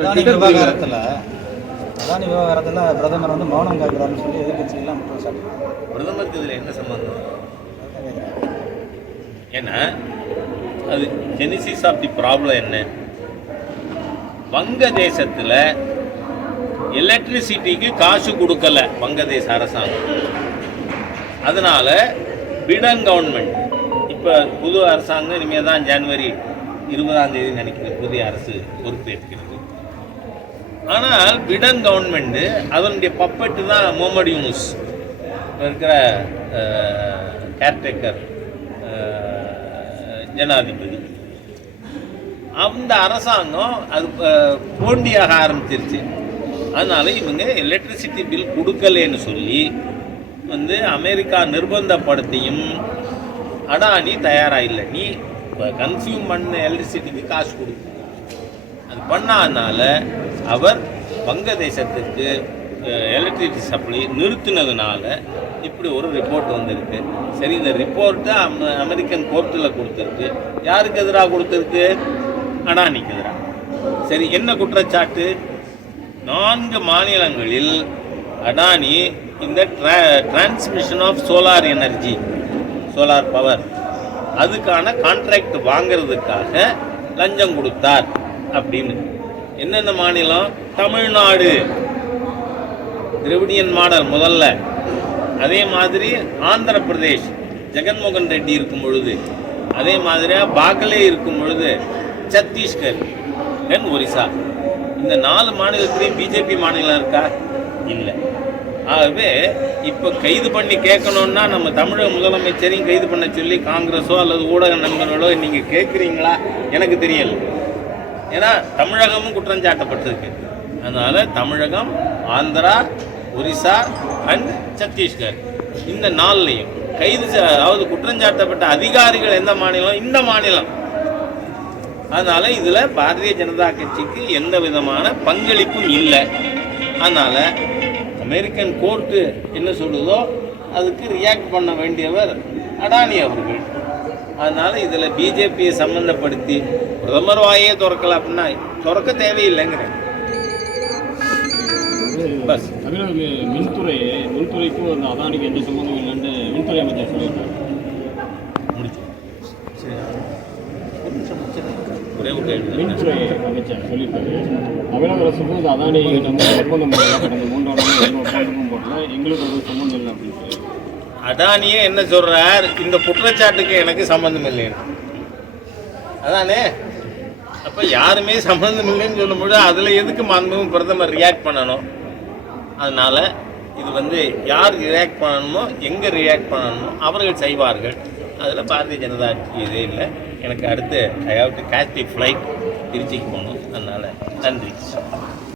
அதானி விவகாரத்தில் பிரதமர் வந்து மௌனம் காக்கிறாருன்னு சொல்லி எதிர்கட்சிகள்லாம் பிரதமருக்கு இதில் என்ன சம்பந்தம்? ஏன்னா அது ஜெனிசிஸ் ஆஃப் தி ப்ராப்ளம் என்ன? வங்கதேசத்தில் எலக்ட்ரிசிட்டிக்கு காசு கொடுக்கல வங்கதேச அரசாங்கம். அதனால் பிடன் கவர்மெண்ட் இப்போ புது அரசாங்கம் இனிமேல் தான் ஜனவரி 20ஆம் தேதி நினைக்கிறேன் புதிய அரசு பொறுப்பேற்கிறது. ஆனால் பிடன் கவர்மெண்ட்டு அதனுடைய பப்பட்டு தான் முகமது யூனுஸ் இருக்கிற கேர்டேக்கர் ஜனாதிபதி. அந்த அரசாங்கம் அது போண்டியாக ஆரம்பிச்சிருச்சு. அதனால் இவங்க எலக்ட்ரிசிட்டி பில் கொடுக்கலன்னு சொல்லி வந்து அமெரிக்கா நிர்பந்தப்படுத்தியும் அடானி தயாராக இல்லை. நீ கன்சியூம் பண்ண எலக்ட்ரிசிட்டிக்கு காசு கொடுக்கும். அது பண்ணாதனால அவர் வங்கதேசத்துக்கு எலக்ட்ரிசிட்டி சப்ளை நிறுத்தினதுனால இப்படி ஒரு ரிப்போர்ட் வந்திருக்கு. சரி, இந்த ரிப்போர்ட்டை அமெரிக்கன் கோர்ட்டில் கொடுத்துருக்கு. யாருக்கு எதிராக கொடுத்துருக்கு? அடானிக்கு எதிராக. சரி, என்ன குற்றச்சாட்டு? 4 மாநிலங்களில் அடானி இந்த transmission of solar energy, solar power, அதுக்கான கான்ட்ராக்ட் வாங்கிறதுக்காக லஞ்சம் கொடுத்தார் அப்படின்னு. என்னென்ன மாநிலம்? தமிழ்நாடு, திராவிடியன் மாடல் முதல்ல. அதே மாதிரி ஆந்திர பிரதேஷ் ஜெகன்மோகன் ரெட்டி இருக்கும் பொழுது, அதே மாதிரியாக பாகலே இருக்கும் பொழுது சத்தீஸ்கர், தென் ஒரிசா. இந்த 4 மாநிலத்திலையும் பிஜேபி மாநிலம் இருக்கா? இல்லை. ஆகவே இப்போ கைது பண்ணி கேட்கணுன்னா நம்ம தமிழக முதலமைச்சரையும் கைது பண்ண சொல்லி காங்கிரஸோ அல்லது ஊடக நண்பர்களோ நீங்கள் கேட்குறீங்களா? எனக்கு தெரியல. ஏன்னா தமிழகமும் குற்றம் சாட்டப்பட்டிருக்கு. அதனால் தமிழகம், ஆந்திரா, ஒரிசா அண்ட் சத்தீஸ்கர், இந்த 4லையும் கைது அதாவது குற்றஞ்சாட்டப்பட்ட அதிகாரிகள் எந்த மாநிலம்? இந்த மாநிலம். அதனால் இதில் பாரதிய ஜனதா கட்சிக்கு எந்த விதமான பங்களிப்பும் இல்லை. அதனால் அமெரிக்கன் கோர்ட்டு என்ன சொல்லுதோ அதுக்கு ரியாக்ட் பண்ண வேண்டியவர் அடானி அவர்கள். அதனால் இதில் பிஜேபியை சம்மந்தப்படுத்தி பிரதமர் வாயே திறக்கல அப்படின்னா திறக்க தேவையில்லைங்கிறேன். பஸ் மின்துறைக்கும் அந்த அதானிக்கு எந்த சம்மந்தம் இல்லைன்னு மின்துறை அமைச்சர் சொல்லியிருக்காரு. முடிச்சு ஒரே ஒரு மின்துறை அமைச்சர் சொல்லியிருக்காரு, தமிழக அரசுக்கும் இந்த அதானி ஒப்பந்தம் கடந்த 3 ஆண்டுகள் ஒப்பந்தமும் போடல, எங்களுக்கு ஒரு சம்மந்தம் இல்லை அப்படின்னு சொல்லி அதானியே என்ன சொல்றார்? இந்த குற்றச்சாட்டுக்கு எனக்கு சம்மந்தம் இல்லைன்னு. அதானே? அப்போ யாருமே சம்மந்தம் இல்லைன்னு சொல்லும்போது அதில் எதுக்கு மாண்புமிகு பிரதமர் ரியாக்ட் பண்ணணும்? அதனால் இது வந்து யார் ரியாக்ட் பண்ணணுமோ, எங்கே ரியாக்ட் பண்ணணுமோ அவர்கள் செய்வார்கள். அதில் பாரதிய ஜனதா இதே இல்லை. எனக்கு அடுத்து I have to catch the flight திருச்சிக்கு போகணும். அதனால் நன்றி.